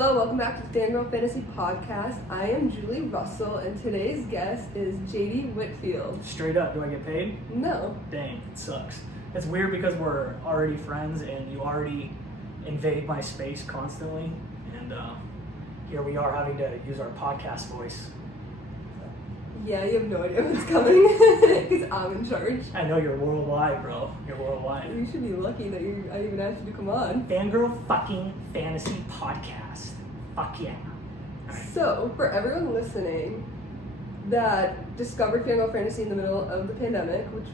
Hello, welcome back to the Fangirl Fantasy podcast. I am Julie Russell, and today's guest is JD Whitfield. Straight up, do I get paid? No. Dang, it sucks. It's weird because we're already friends and you already invade my space constantly. And here we are having to use our podcast voice. Yeah, you have no idea what's coming because I'm in charge. I know you're worldwide, bro. You're worldwide. You should be lucky that I even asked you to come on. Fangirl fucking Fantasy podcast. Fuck yeah. Right. So, for everyone listening that discovered Fangirl Fantasy in the middle of the pandemic, which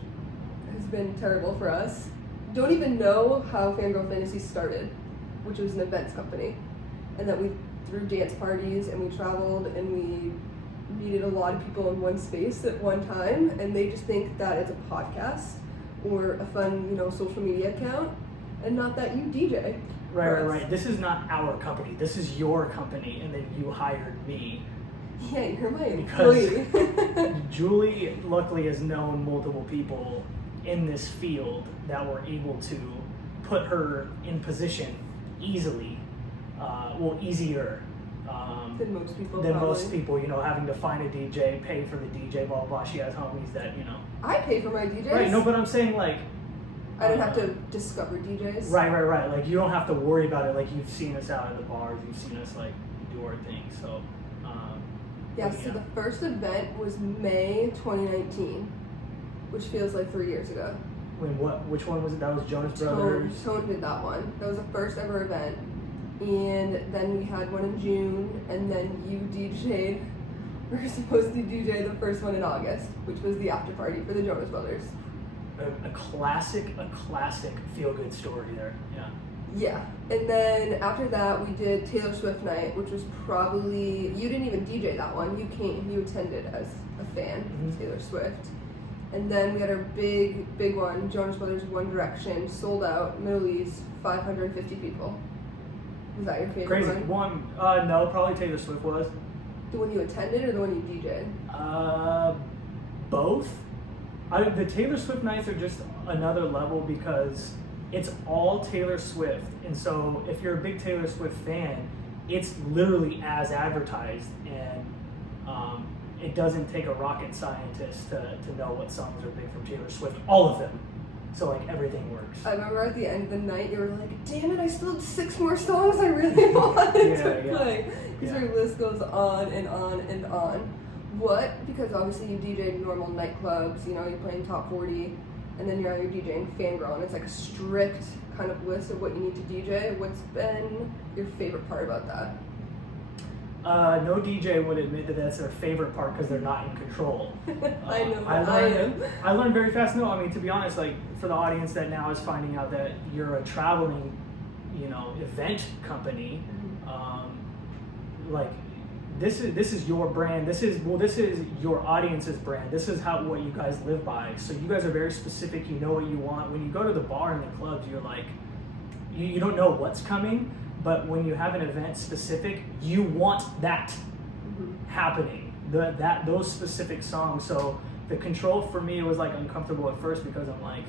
has been terrible for us, don't even know how Fangirl Fantasy started, which was an events company. And that we threw dance parties and we traveled and we meeted a lot of people in one space at one time, and they just think that it's a podcast or a fun, social media account, and not that you DJ. Right. This is not our company. This is your company, and then you hired me. Yeah, you're my employee. Because Julie, luckily, has known multiple people in this field that were able to put her in position easily, easier. Than most people. Most people, having to find a DJ, pay for the DJ, blah, blah, blah. She has homies that, I pay for my DJs. Right, no, but I'm saying, like... I don't have to discover DJs. Right. Like, you don't have to worry about it. Like, you've seen us out at the bars. You've seen us, like, do our thing, so... So the first event was May 2019, which feels like 3 years ago. Which one was it? That was Jonas Brothers? Tone did that one. That was the first ever event. And then we had one in June, and then you DJ'd. We were supposed to DJ the first one in August, which was the after party for the Jonas Brothers. A classic feel-good story there, yeah. Yeah, and then after that we did Taylor Swift night, which was probably, you didn't even DJ that one, you came, you attended as a fan of Taylor Swift. And then we had our big one, Jonas Brothers One Direction, sold out, Middle East, 550 people. Was that your favorite Crazy one? No, probably Taylor Swift was. The one you attended or the one you DJ'd? Both. The Taylor Swift nights are just another level because it's all Taylor Swift. And so if you're a big Taylor Swift fan, it's literally as advertised. And it doesn't take a rocket scientist to know what songs are big from Taylor Swift. All of them. So, like, everything works. I remember at the end of the night, you were like, damn it, I still had 6 more songs I really wanted to play. Because your list goes on and on and on. What? Because obviously you DJ normal nightclubs, you're playing top 40, and then you're DJing Fangirl, and it's like a strict kind of list of what you need to DJ. What's been your favorite part about that? No DJ would admit that that's their favorite part because they're not in control. I know. I learned very fast. No, I mean, to be honest, like, for the audience that now is finding out that you're a traveling, event company, like, this is your brand. This is your audience's brand. This is what you guys live by. So you guys are very specific. You know what you want. When you go to the bar and the clubs, you're like, you don't know what's coming. But when you have an event specific, you want that happening, those specific songs. So the control for me was like uncomfortable at first because I'm like,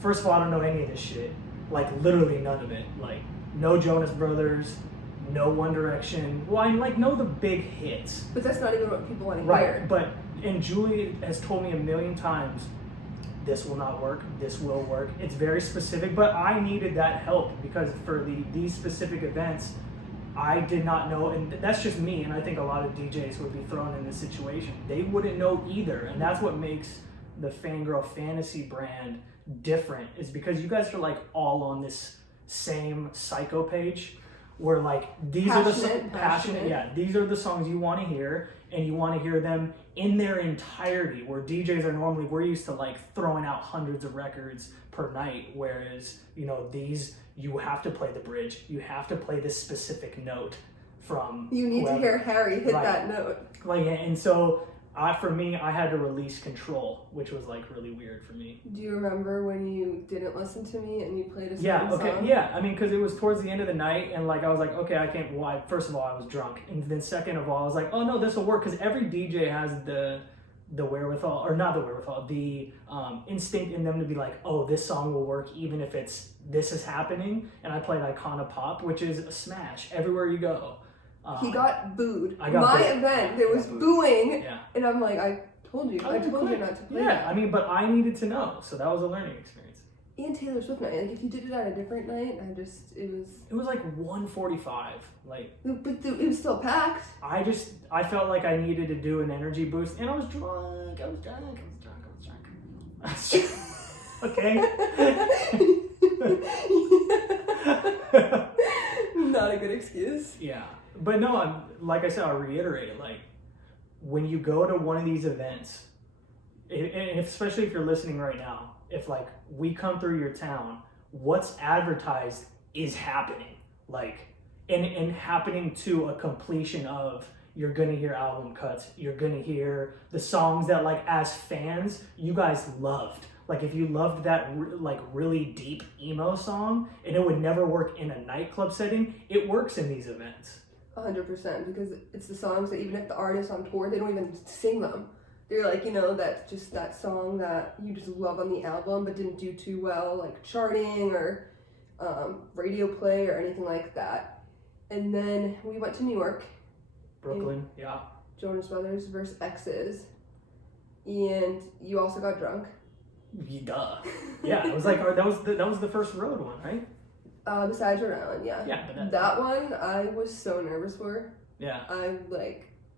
first of all, I don't know any of this shit, like literally none of it. Like no Jonas Brothers, no One Direction. Well, I know the big hits. But that's not even what people want to hear. Right, and Julie has told me a million times, this will not work, this will work. It's very specific, but I needed that help because for these specific events, I did not know, and that's just me, and I think a lot of DJs would be thrown in this situation. They wouldn't know either, and that's what makes the Fangirl Fantasy brand different, is because you guys are like all on this same psycho page, where like these are the passionate, yeah, these are the songs you want to hear, and you want to hear them in their entirety, where DJs are normally, we're used to like throwing out hundreds of records per night, whereas these, you have to play the bridge, you have to play this specific note from you need whoever. To hear Harry hit that note, like, and so for me, I had to release control, which was like really weird for me. Do you remember when you didn't listen to me and you played a certain song? Yeah, I mean, because it was towards the end of the night, and like I was like, okay, I can't. Well, first of all, I was drunk, and then second of all, I was like, oh no, this will work, because every DJ has the wherewithal, or not the wherewithal, the instinct in them to be like, oh, this song will work even if this is happening. And I played Icona Pop, which is a smash everywhere you go. He got booed. I got booed. Event, there was booing, yeah. And I'm like, I told you not to play Yeah, that. I mean, but I needed to know, so that was a learning experience. And Taylor Swift night. Like, if you did it at a different night, it was like 1:45, like. But it was still packed. I felt like I needed to do an energy boost, and I was drunk. Okay. Not a good excuse. Yeah, but no, like I said, I'll reiterate it. Like, when you go to one of these events, and especially if you're listening right now, if like we come through your town, what's advertised is happening. Like, and happening to a completion of, you're gonna hear album cuts, you're gonna hear the songs that, like, as fans, you guys loved. Like, if you loved that like really deep emo song and it would never work in a nightclub setting, it works in these events. 100%, because it's the songs that even if the artist's on tour, they don't even sing them. They're like, you know, that's just that song that you just love on the album but didn't do too well, like charting or radio play or anything like that. And then we went to New York. Brooklyn, yeah. Jonas Brothers versus X's. And you also got drunk. Duh. Yeah, it was like, that was the first road one, right? Besides Rhode Island, yeah. Yeah, but that one I was so nervous for. Yeah. I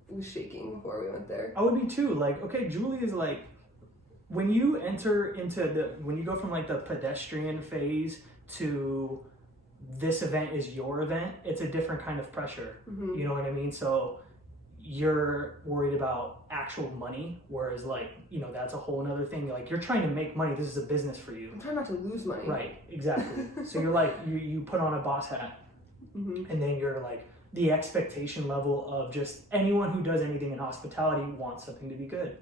was shaking before we went there. I would be too. Like, okay, Julie is like, when you go from like the pedestrian phase to this event is your event, it's a different kind of pressure. Mm-hmm. You know what I mean? So you're worried about actual money, whereas, like, you know, that's a whole nother thing. Like, you're trying to make money. This is a business for you. I'm trying not to lose money. Right, exactly. So you're like, you put on a boss hat, mm-hmm. and then you're like, the expectation level of just anyone who does anything in hospitality wants something to be good.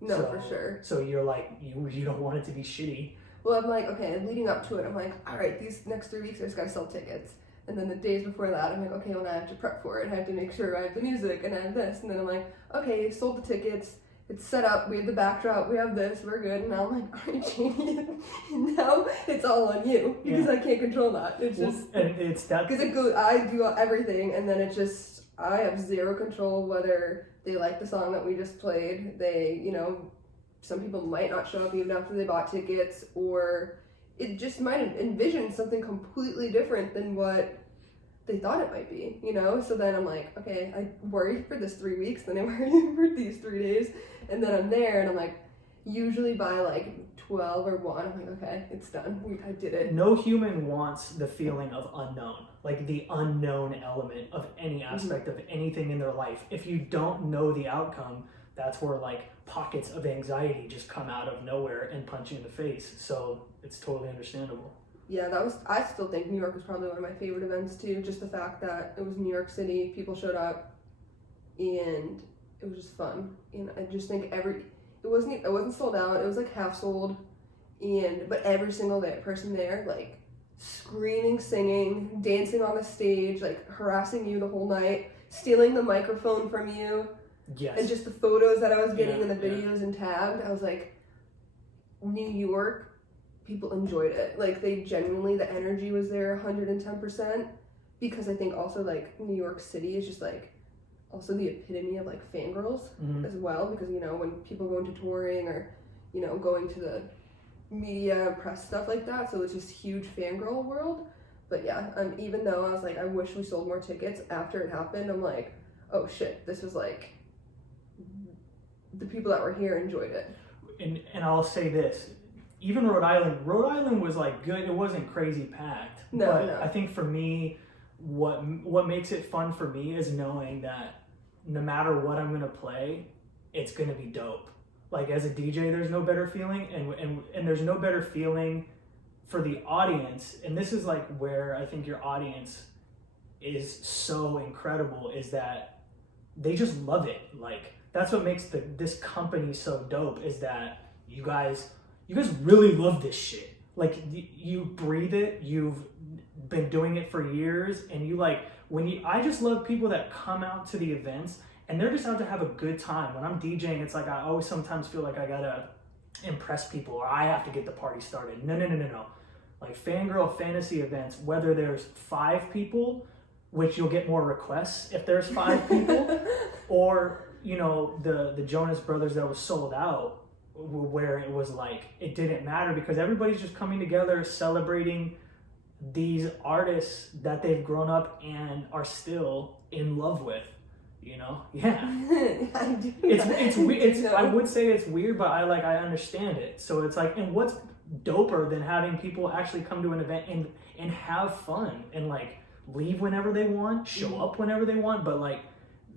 No, for sure. So you're like, you don't want it to be shitty. Well, I'm like, okay, leading up to it, I'm like, all right, these next 3 weeks I just gotta sell tickets. And then the days before that, I'm like, okay, well, now I have to prep for it. I have to make sure I have the music and I have this. And then I'm like, okay, sold the tickets. It's set up. We have the backdrop. We have this. We're good. And now I'm like, all right, Jamie. And now it's all on you because I can't control that. It's just and it's that because it goes. I do everything, and then it just I have zero control whether they like the song that we just played. They, you know, some people might not show up even after they bought tickets, or it just might envision something completely different than what they thought it might be, you know? So then I'm like, okay, I worried for this 3 weeks, then I worried for these 3 days, and then I'm there, and I'm like, usually by like 12 or 1, I'm like, okay, it's done. I did it. No human wants the feeling of unknown, like the unknown element of any aspect of anything in their life. If you don't know the outcome, that's where like pockets of anxiety just come out of nowhere and punch you in the face. So it's totally understandable. Yeah, I still think New York was probably one of my favorite events too. Just the fact that it was New York City, people showed up, and it was just fun. And I just think it wasn't sold out. It was like half sold, but every single person there, like screaming, singing, dancing on the stage, like harassing you the whole night, stealing the microphone from you. Yes. And just the photos that I was getting and the videos and tagged, I was like, New York. People enjoyed it. Like, they genuinely, the energy was there 110%, because I think also, like, New York City is just, like, also the epitome of, like, fangirls as well, because, you know, when people go into touring or, you know, going to the media, press, stuff like that, so it's just huge fangirl world. But yeah, even though I was like, I wish we sold more tickets after it happened, I'm like, oh shit, this was, like, the people that were here enjoyed it. And I'll say this, even Rhode Island was like good. It wasn't crazy packed. No. I think for me, what makes it fun for me is knowing that no matter what I'm gonna play, it's gonna be dope. Like, as a DJ, there's no better feeling, and there's no better feeling for the audience. And this is like where I think your audience is so incredible, is that they just love it. Like, that's what makes this company so dope, is that you guys really love this shit. Like, you breathe it. You've been doing it for years, and I just love people that come out to the events and they're just out to have a good time. When I'm DJing, it's like I always sometimes feel like I gotta impress people or I have to get the party started. No. Like Fangirl Fantasy events, whether there's 5 people, which you'll get more requests if there's 5 people, or you know the Jonas Brothers that was sold out, where it was like it didn't matter because everybody's just coming together celebrating these artists that they've grown up and are still in love with, you know? Yeah. I do. It's weird. I would say it's weird, but I understand it. So it's like, and what's doper than having people actually come to an event and have fun and like leave whenever they want, show up whenever they want, but like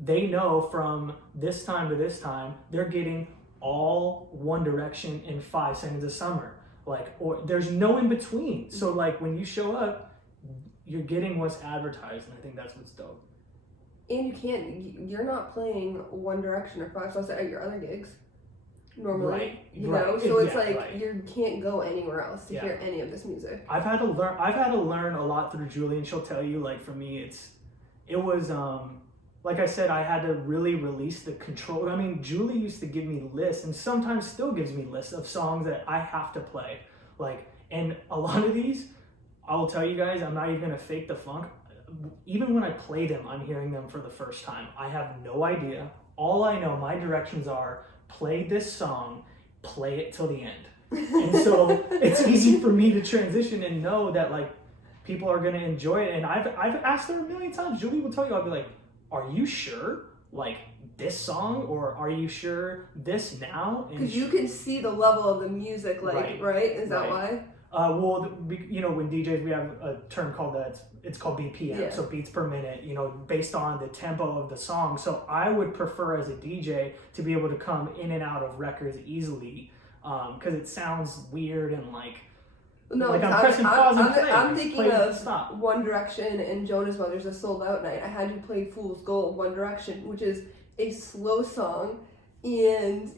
they know from this time to this time they're getting all One Direction in 5 Seconds of Summer. Like, or there's no in between. So like when you show up, you're getting what's advertised, and I think that's what's dope. And you're not playing One Direction or Five Sauce at your other gigs normally, right, you know. So it's like right. You can't go anywhere else to hear any of this music. I've had to learn a lot through Julie, and she'll tell you, like, for me, it was like I said, I had to really release the control. I mean, Julie used to give me lists, and sometimes still gives me lists of songs that I have to play. Like, and a lot of these, I will tell you guys, I'm not even gonna fake the funk. Even when I play them, I'm hearing them for the first time. I have no idea. All I know, my directions are, play this song, play it till the end. And so it's easy for me to transition and know that, like, people are gonna enjoy it. And I've asked her a million times. Julie will tell you, I'll be like, are you sure, like, this song, or are you sure this now? Because you can see the level of the music, like, right? Is that why? Well, you know, when DJs, we have a term called it's called BPM, so beats per minute, you know, based on the tempo of the song. So I would prefer as a DJ to be able to come in and out of records easily, because it sounds weird and like, no, like I'm pressing pause and play. I'm thinking of One Direction and Jonas Brothers, a sold out night. I had to play Fool's Gold, One Direction, which is a slow song. And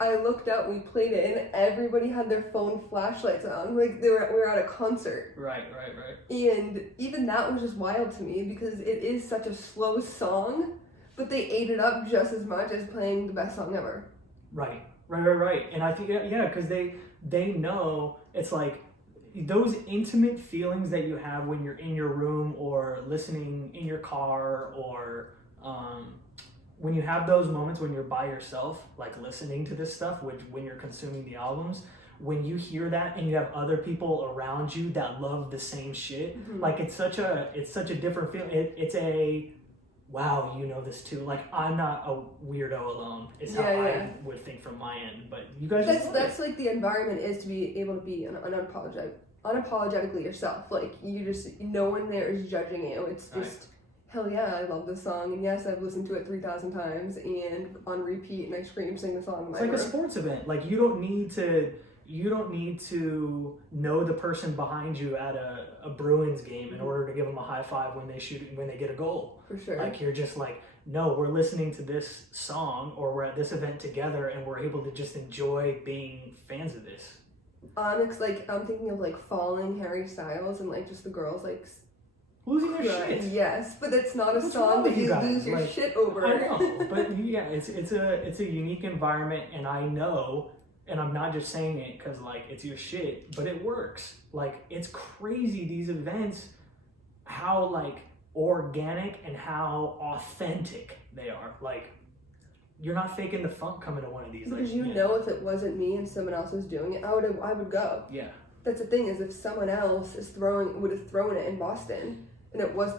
I looked out, we played it, and everybody had their phone flashlights on, like we were at a concert. Right. And even that was just wild to me because it is such a slow song, but they ate it up just as much as playing the best song ever. Right. And I think because they know it's like those intimate feelings that you have when you're in your room or listening in your car, or when you have those moments when you're by yourself, like listening to this stuff, which when you're consuming the albums, when you hear that and you have other people around you that love the same shit, like it's such a different feeling. It's a wow, you know this too. Like, I'm not a weirdo alone. It's how I would think from my end. But you guys, that's like the environment is to be able to be unapologetically yourself. Like, no one there is judging you. It's just, hell yeah, I love this song, and yes, I've listened to it 3,000 times and on repeat, and I sing the song in my room. It's like a sports event. Like, you don't need to know the person behind you at a Bruins game in order to give them a high five when they get a goal. For sure. Like, you're just like, no, we're listening to this song, or we're at this event together, and we're able to just enjoy being fans of this. I'm thinking of like Falling, Harry Styles, and like just the girls like losing their shit. Yes, but it's not a song that you lose your shit over. I know, but yeah, it's a unique environment, and I know, and I'm not just saying it because like it's your shit, but it works. Like, it's crazy, these events, how like organic and how authentic they are. Like, you're not faking the funk coming to one of these. Because like, know if it wasn't me and someone else was doing it, I would go. Yeah. That's the thing, is if someone else would have thrown it in Boston, and it was,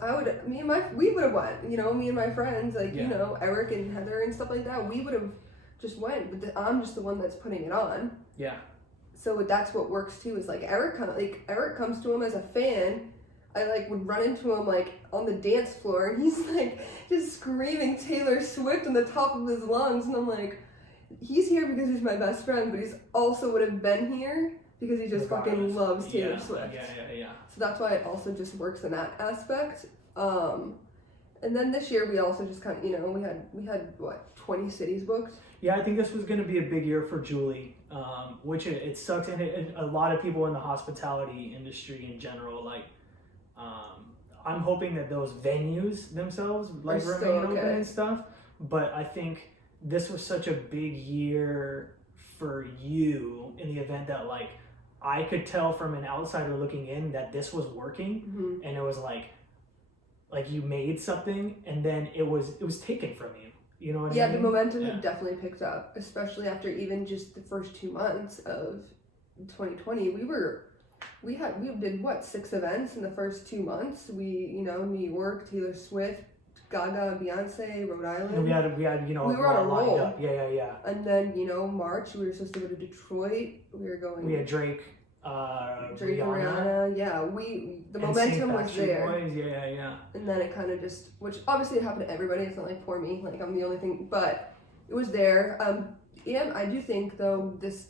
we would have went, you know, me and my friends, like, you know, Eric and Heather and stuff like that, we would have just went, but I'm just the one that's putting it on. Yeah. So that's what works too, is like Eric comes to him as a fan. I like would run into him like on the dance floor, and he's like just screaming Taylor Swift on the top of his lungs, and I'm like, he's here because he's my best friend, but he's also would have been here because he just fucking loves Taylor Swift. Yeah. So that's why it also just works in that aspect. And then this year we also just kind of, you know, we had what, 20 cities booked? Yeah, I think this was going to be a big year for Julie, which it sucks, and a lot of people in the hospitality industry in general, like, I'm hoping that those venues themselves like remain open and stuff, but I think this was such a big year for you in the event that like I could tell from an outsider looking in that this was working, and it was like you made something and then it was taken from you. You know what I mean? Yeah, the momentum had definitely picked up, especially after even just the first 2 months of 2020. We did what, 6 events in the first 2 months. We, New York, Taylor Swift, Gaga, Beyonce, Rhode Island. And we had we were on a roll. Up. Yeah. And then March we were supposed to go to Detroit. We had Drake, Rihanna. Yeah, the momentum was there. Boys. Yeah. And then it kind of just, which obviously it happened to everybody. It's not like for me, like I'm the only thing, but it was there. And I do think though this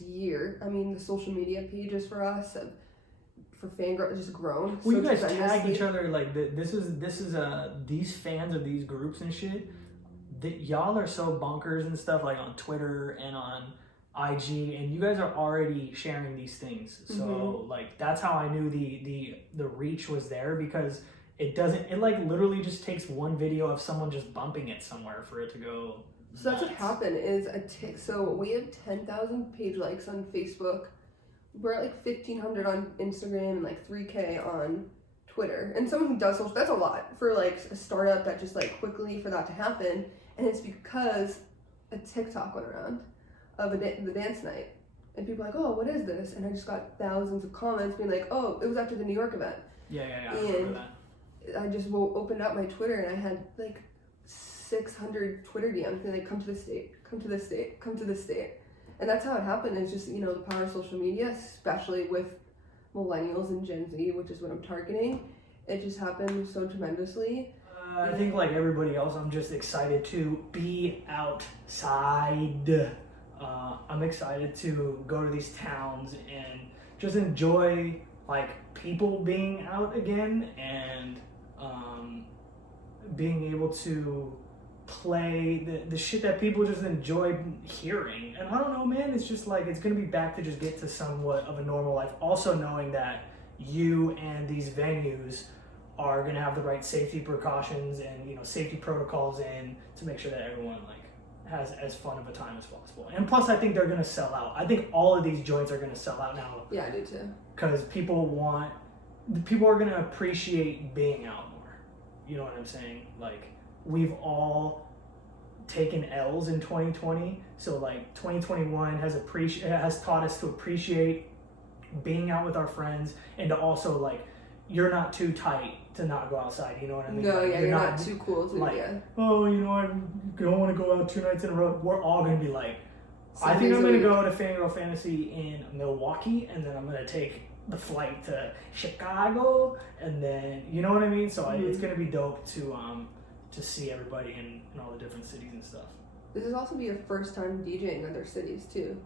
year, I mean the social media pages for us for Fangirl has just grown. Well, you guys tag each other like this is these fans of these groups and shit. That y'all are so bonkers and stuff like on Twitter and on IG, and you guys are already sharing these things. So like that's how I knew the reach was there, because it like literally just takes one video of someone just bumping it somewhere for it to go. So that's what happened is so we have 10,000 page likes on Facebook. We're at like 1,500 on Instagram and like 3K on Twitter. And someone who does social, that's a lot for like a startup that just like quickly for that to happen. And it's because a TikTok went around of the dance night, and people were like, oh, what is this? And I just got thousands of comments being like, oh, it was after the New York event. Yeah. I remember that. I just opened up my Twitter and I had like 600 Twitter DMs being like, come to the state, come to the state, come to the state. And that's how it happened. It's just, the power of social media, especially with millennials and Gen Z, which is what I'm targeting. It just happened so tremendously. I think like everybody else, I'm just excited to be outside. I'm excited to go to these towns and just enjoy like people being out again, and being able to play the shit that people just enjoy hearing. And I don't know, man, it's just like it's gonna be back to just get to somewhat of a normal life, also knowing that you and these venues are gonna have the right safety precautions and safety protocols in to make sure that everyone like has as fun of a time as possible. And plus I think they're gonna sell out. I think all of these joints are gonna sell out now. Yeah, I do too. Because people are gonna appreciate being out more. You know what I'm saying? Like, we've all taken L's in 2020, so like 2021 has taught us to appreciate being out with our friends, and to also like you're not too tight to not go outside. You know what I mean? No, like, yeah, you're not too cool to like, oh, I don't want to go out 2 nights in a row. We're all gonna be like, I think I'm gonna go to Fangirl Fantasy in Milwaukee, and then I'm gonna take the flight to Chicago, and then you know what I mean. So it's gonna be dope to see everybody in all the different cities and stuff. This is also be your first time DJing in other cities too.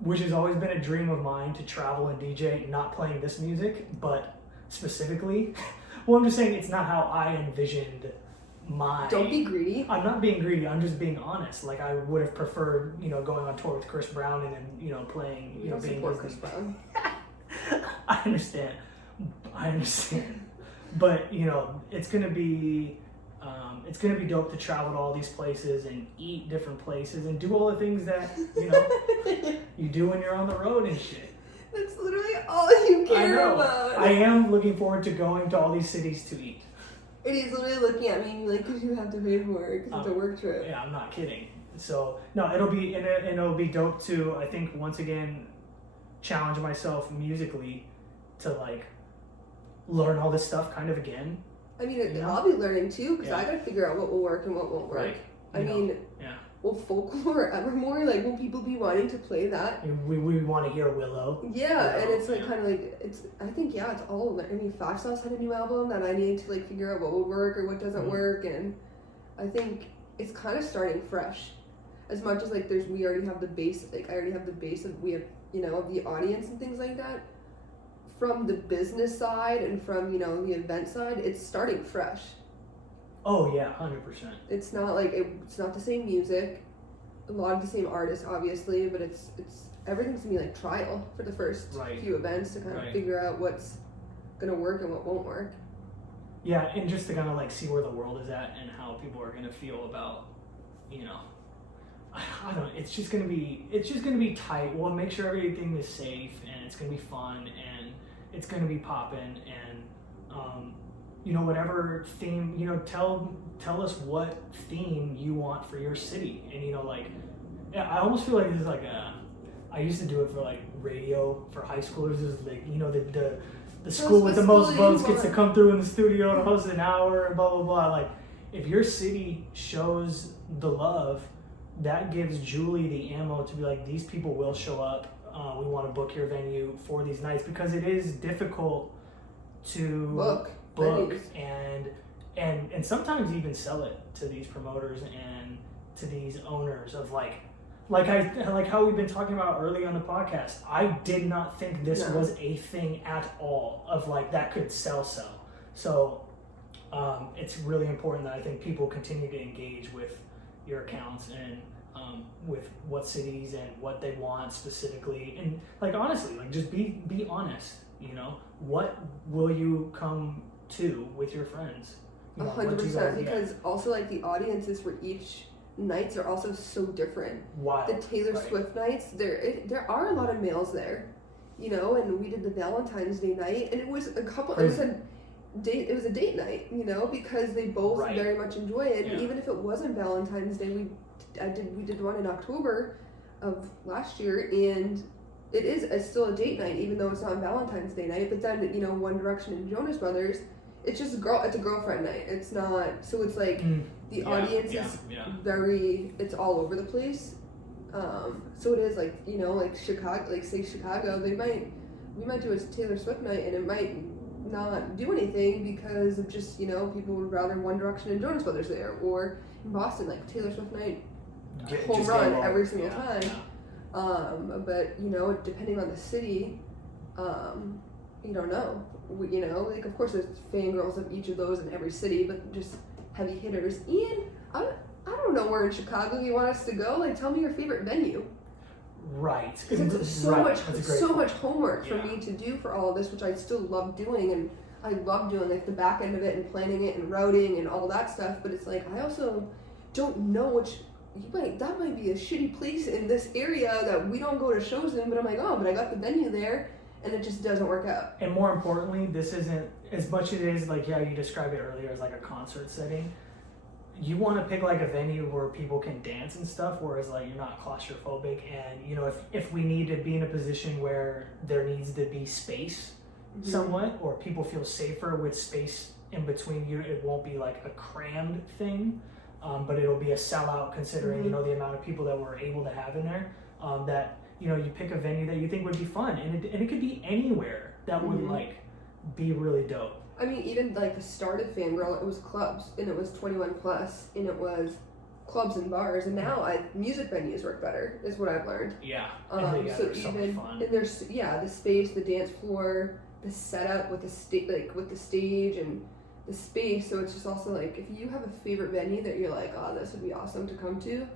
Which has always been a dream of mine, to travel and DJ, not playing this music, but specifically. Well, I'm just saying it's not how I envisioned my... Don't be greedy. I'm not being greedy, I'm just being honest. Like, I would have preferred, going on tour with Chris Brown and then, playing, You don't being support Chris Brown. I understand. But, it's going to be... it's going to be dope to travel to all these places and eat different places and do all the things that, you do when you're on the road and shit. That's literally all you care about. I am looking forward to going to all these cities to eat. It is literally looking at me like, because you have to pay for it, because it's a work trip. Yeah, I'm not kidding. So, no, it'll be dope to, I think, once again, challenge myself musically to, like, learn all this stuff kind of again. I mean, I'll be learning too, because I gotta figure out what will work and what won't work. Right. Will folklore evermore? Like, will people be wanting to play that? We want to hear Willow. Yeah, and it's like kind of like I think it's all. I mean, Five Sauce had a new album that I needed to like figure out what would work or what doesn't work, and I think it's kind of starting fresh. As much as like we already have the base. Like I already have the base of we have of the audience and things like that. From the business side and from the event side, it's starting fresh. Oh yeah, 100%. It's not like it's not the same music, a lot of the same artists, obviously, but it's everything's gonna be like trial for the first few events to kind of figure out what's gonna work and what won't work. Yeah, and just to kind of like see where the world is at and how people are gonna feel about, you know, I don't know. It's just gonna be tight. We'll make sure everything is safe and it's gonna be fun and it's gonna be popping and you know, whatever theme, you know, tell us what theme you want for your city. And you know, like, I almost feel like this is like I used to do it for like radio for high schoolers. This is like, you know, the school with the most votes gets to come through in the studio to host an hour and blah blah blah. Like, if your city shows the love, that gives Julie the ammo to be like, these people will show up. We want to book your venue for these nights, because it is difficult to book and sometimes even sell it to these promoters and to these owners of like how we've been talking about early on the podcast. I did not think this was a thing at all of like that could sell. So it's really important that I think people continue to engage with your accounts and with what cities and what they want specifically, and like honestly, like just be honest. You know, what will you come to with your friends? 100%, because also like the audiences for each nights are also so different. Wild, the Taylor Swift nights, there are a lot of males there, you know, and we did the Valentine's Day night, and it was a couple. Crazy. It was a date night, you know, because they both very much enjoy it. Yeah. And even if it wasn't Valentine's Day, we did one in October of last year, and it is still a date night, even though it's not Valentine's Day night. But then, you know, One Direction and Jonas Brothers, it's just it's a girlfriend night. It's not, so it's like the audience is very, it's all over the place. So it is like, you know, like Chicago, like say Chicago, we might do a Taylor Swift night, and it might not do anything because of just, you know, people would rather One Direction and Jonas Brothers there, or in Boston, like Taylor Swift night, home run every single time. But you know, depending on the city, you don't know. You know, like of course there's fangirls of each of those in every city, but just heavy hitters. Ian, I don't know where in Chicago you want us to go. Like, tell me your favorite venue. Right. Because it's so much homework for me to do for all of this, which I still love doing, and I love doing like the back end of it and planning it and routing and all that stuff. But it's like I also don't know which. That might be a shitty place in this area that we don't go to shows in. But I'm like, oh, but I got the venue there, and it just doesn't work out. And more importantly, this isn't as much as it is like you described it earlier as like a concert setting. You want to pick like a venue where people can dance and stuff, whereas like you're not claustrophobic, and you know if we need to be in a position where there needs to be space somewhat, or people feel safer with space in between you, it won't be like a crammed thing, but it'll be a sellout considering you know the amount of people that we're able to have in there. That you know you pick a venue that you think would be fun, and it could be anywhere that would like be really dope. I mean, even like the start of Fangirl, it was clubs, and it was 21 plus, and it was clubs and bars, and now music venues work better, is what I've learned. Yeah. So even fun. And there's the space, the dance floor, the setup with the stage and the space. So it's just also like if you have a favorite venue that you're like, oh, this would be awesome to come to.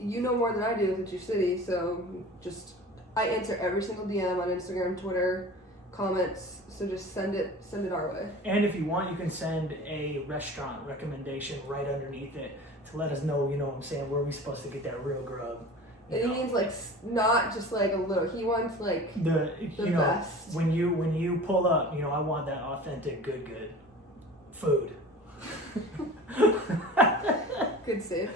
You know more than I do if it's your city, so just I answer every single DM on Instagram, Twitter, comments, so just send it our way. And if you want, you can send a restaurant recommendation right underneath it to let us know, you know what I'm saying, where are we supposed to get that real grub. And he means like not just like a little, he wants like the you know, best. When you pull up, you know, I want that authentic good food. Good save.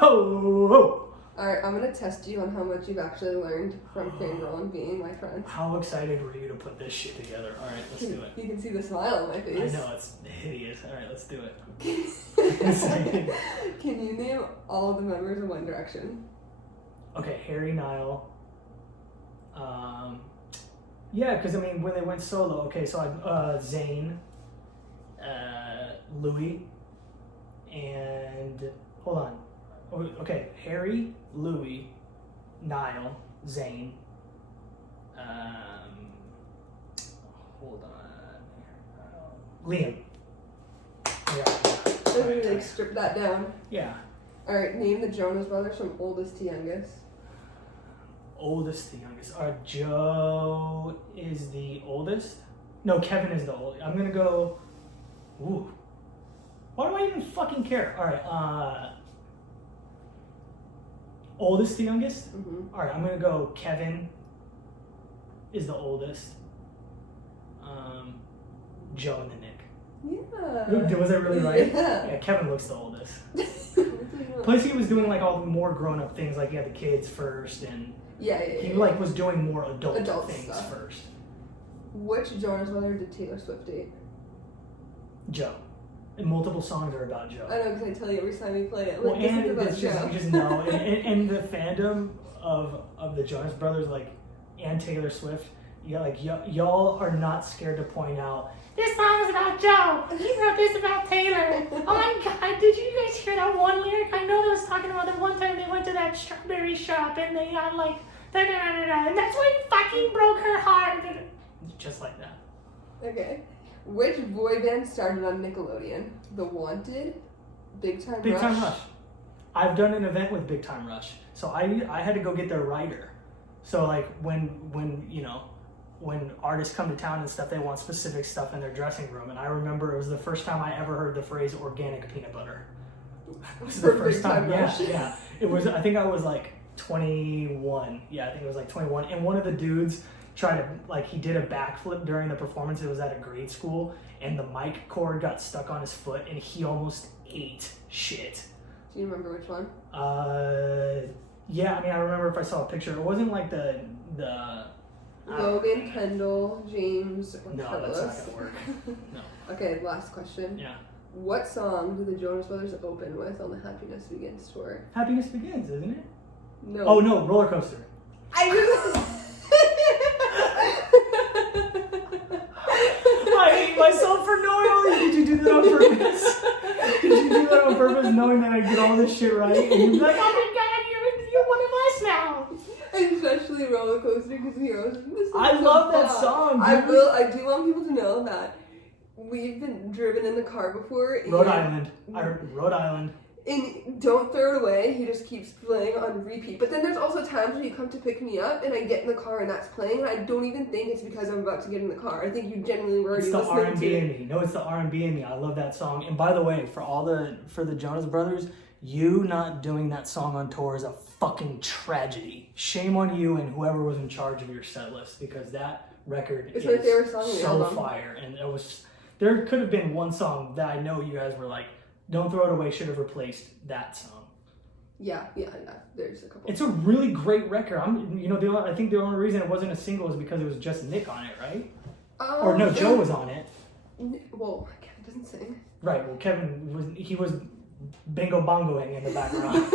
Oh. Alright, I'm gonna test you on how much you've actually learned from Fangirl and being my friend. How excited were you to put this shit together? Alright, let's do it. You can see the smile on my face. I know, it's hideous. Alright, let's do it. Can you name all the members of One Direction? Okay, Harry, Niall. Yeah, because I mean, when they went solo, okay, so I Zayn, Louis, and hold on. Okay, Harry, Louis, Niall, Zayn. Hold on. Liam. Yeah. So we like strip that down. Yeah. All right. Name the Jonas Brothers from oldest to youngest. Oldest to youngest. Joe is the oldest. No, Kevin is the oldest. I'm gonna go. Ooh. Why do I even fucking care? All right. Oldest to youngest. Mm-hmm. All right. I'm gonna go. Kevin is the oldest. Joe and the Nick. Yeah. Was that really right? Yeah. Kevin looks the oldest. Plus, he was doing like all the more grown-up things, like he had the kids first, and he like was doing more adult things stuff first. Which Jonas Brother did Taylor Swift date? Joe. And multiple songs are about Joe. I know, because I tell you every time we play it. Well, Like, and about it's just, Joe. you just know, and the fandom of the Jonas Brothers, like, and Taylor Swift, y'all are not scared to point out, this song is about Joe. He wrote this about Taylor. Oh my God, did you guys hear that one lyric? I know they was talking about that one time they went to that strawberry shop and they got like, da-da-da-da-da, and that's why he fucking broke her heart. Just like that. Okay. Which boy band started on Nickelodeon? The Wanted? Big Time Rush? Big Time Rush. I've done an event with Big Time Rush. So I had to go get their writer. So like when artists come to town and stuff, they want specific stuff in their dressing room. And I remember it was the first time I ever heard the phrase organic peanut butter. It was the first time. Yeah. It was, I think I was like 21. Yeah, I think it was like 21. And one of the dudes tried to, like, he did a backflip during the performance. It was at a grade school, and the mic cord got stuck on his foot, and he almost ate shit. Do you remember which one? Yeah, I mean, I remember if I saw a picture. It wasn't like the Logan, Kendall, James, or no, Carlos. that's not gonna work. No. Okay, last question. Yeah. What song did the Jonas Brothers open with on the Happiness Begins tour? Happiness Begins, isn't it? No. Oh no, Roller Coaster. I hate myself for knowing all this. Did you do that on purpose? Did you do that on purpose, knowing that I get all this shit right? And you'd be like, oh my God, you're one of us now. Especially Roller Coaster, because Heroes. I love that song, dude. I do want people to know that we've been driven in the car before. Rhode Island. And don't throw it away. He just keeps playing on repeat. But then there's also times when you come to pick me up and I get in the car and that's playing, and I don't even think it's because I'm about to get in the car. I think you genuinely were already listening to it. It's the R&B in me. No, it's the R&B in me. I love that song. And by the way, for the Jonas Brothers, you not doing that song on tour is a fucking tragedy. Shame on you and whoever was in charge of your set list, because that record is my favorite song on the so album. fire. And there could have been one song that I know you guys were like, don't throw it away, should have replaced that song. Yeah. There's a couple. It's a really great record. I think the only reason it wasn't a single is because it was just Nick on it, right? Or no, Joe was on it. Well, Kevin doesn't sing. Right. Well, Kevin was bingo bongoing in the background.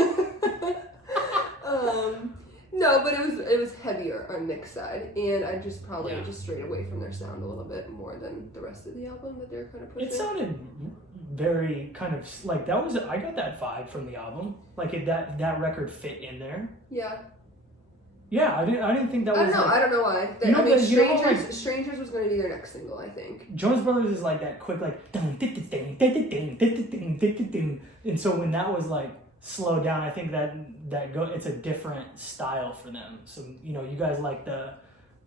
No, but it was heavier on Nick's side, and I just probably just strayed away from their sound a little bit more than the rest of the album that they're kind of pushing. It sounded very kind of like that was. I got that vibe from the album. Like that record fit in there. Yeah. Yeah, I didn't think that was. I don't know why. Strangers was going to be their next single, I think. Jonas Brothers is like that quick, like, and so when that was like slowed down, I think it's a different style for them. So you guys like the.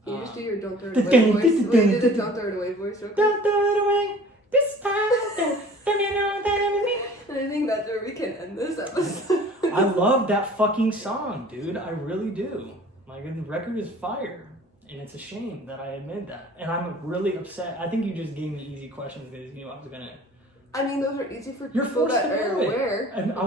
Can you just do your "Don't Throw It Away" voice? Will you do the "Don't Throw It Away" voice? Real quick? Don't throw it away this time. And I think that's where we can end this episode. I love that fucking song, dude. I really do. Like, the record is fire, and it's a shame that I admit that. And I'm really upset. I think you just gave me easy questions because you knew I was gonna. I mean, those are easy for You're people forced that to are know it. aware. And I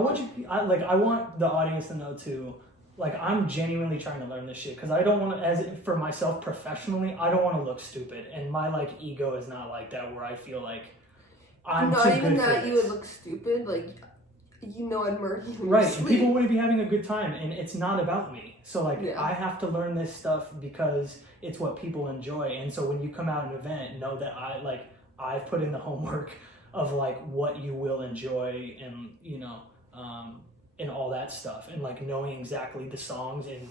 want the audience to know too. Like, I'm genuinely trying to learn this shit because I don't want to, for myself professionally, I don't want to look stupid, and my like ego is not like that where I feel like I'm not too even good for that this. you would look stupid, like. I'd murder you. Right, and people wouldn't be having a good time, and it's not about me. So, like, I have to learn this stuff because it's what people enjoy. And so when you come out an event, know that I've put in the homework of, like, what you will enjoy and, and all that stuff. And, like, knowing exactly the songs and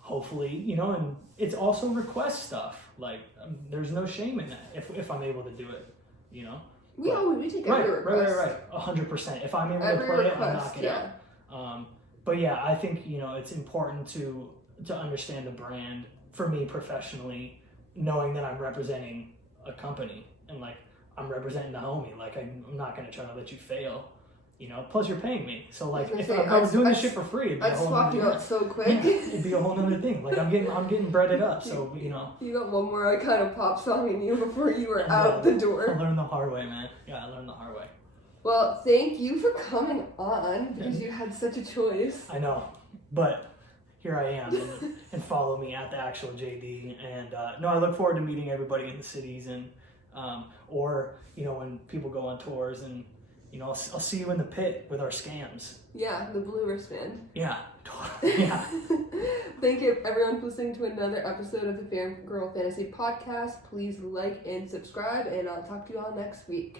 hopefully, and it's also request stuff. Like, there's no shame in that if I'm able to do it, We take every request. Right. 100%. If I'm able to play it, I'll knock it out. But yeah, I think, it's important to understand the brand for me professionally, knowing that I'm representing a company and like I'm representing the homie. Like I'm not gonna try to let you fail. You know, plus you're paying me. So like if I was doing this shit for free, it'd be a whole swap you out so quick. Yeah, it'd be a whole nother thing. Like I'm getting breaded up. So you know. You got one more iconic pop song in you before you were out the door. I learned the hard way, man. Yeah, I learned the hard way. Well, thank you for coming on because you had such a choice. I know, but here I am, and follow me at the actual JD. And no, I look forward to meeting everybody in the cities, and or you know when people go on tours, and you know I'll see you in the pit with our scams. Yeah, the blue wristband. Yeah, totally. Yeah. Thank you everyone for listening to another episode of the Fangirl Fantasy podcast. Please like and subscribe, and I'll talk to you all next week.